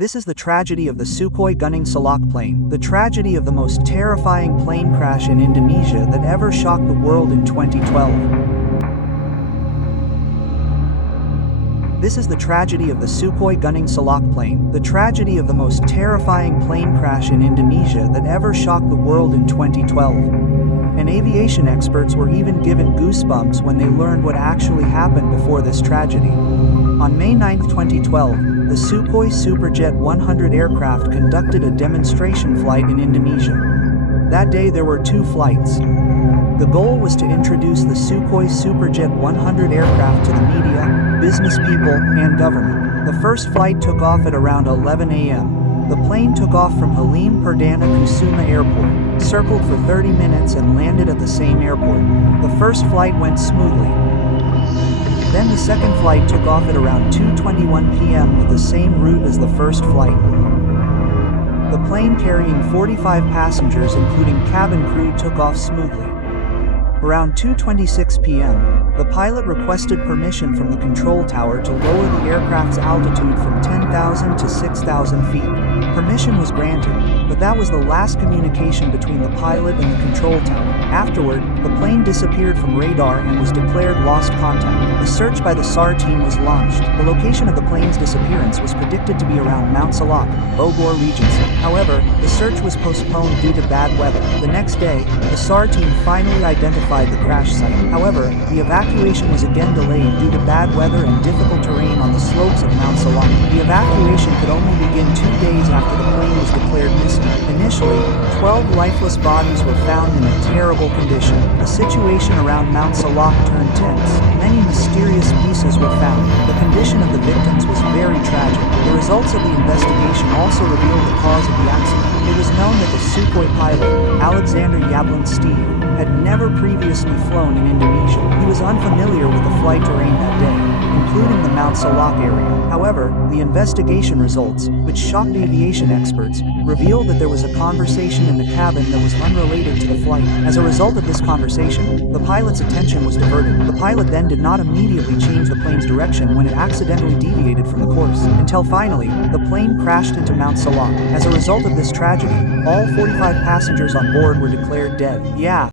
This is the tragedy of the Sukhoi Gunung Salak plane, the tragedy of the most terrifying plane crash in Indonesia that ever shocked the world in 2012. This is the tragedy of the Sukhoi Gunung Salak plane, the tragedy of the most terrifying plane crash in Indonesia that ever shocked the world in 2012. And aviation experts were even given goosebumps when they learned what actually happened before this tragedy. On May 9, 2012, the Sukhoi Superjet 100 aircraft conducted a demonstration flight in Indonesia. That day there were 2 flights. The goal was to introduce the Sukhoi Superjet 100 aircraft to the media, business people, and government. The first flight took off at around 11 a.m. The plane took off from Halim Perdana Kusuma Airport, circled for 30 minutes and landed at the same airport. The first flight went smoothly. Then the second flight took off at around 2:21 p.m. with the same route as the first flight. The plane carrying 45 passengers including cabin crew took off smoothly. Around 2:26 p.m., the pilot requested permission from the control tower to lower the aircraft's altitude from 10,000 to 6,000 feet. Permission was granted, but that was the last communication between the pilot and the control tower. Afterward, the plane disappeared from radar and was declared lost contact. A search by the SAR team was launched. The location of the plane's disappearance was predicted to be around Mount Salak, Bogor Regency. However, the search was postponed due to bad weather. The next day, the SAR team finally identified the crash site. However, the evacuation was again delayed due to bad weather and difficult terrain on the slopes of Mount Salak. The evacuation could only begin 2 days after the plane was declared missing. Initially, 12 lifeless bodies were found in a terrible condition. The situation around Mount Salak turned tense. Many mysterious pieces were found. The condition of the victims was very tragic. The results of the investigation also revealed the cause of the accident. It was known that the Sukhoi pilot, Alexander Yablon Steve, had never previously flown in Indonesia. He was unfamiliar with the flight terrain that day, including the Mount Salak area. However, the investigation results, which shocked aviation experts, revealed that there was a conversation in the cabin that was unrelated to the flight. As a result of this conversation, the pilot's attention was diverted. The pilot then did not immediately change the plane's direction when it accidentally deviated from the course, until finally, the plane crashed into Mount Salak. As a result of this tragedy, all 45 passengers on board were declared dead. Yeah.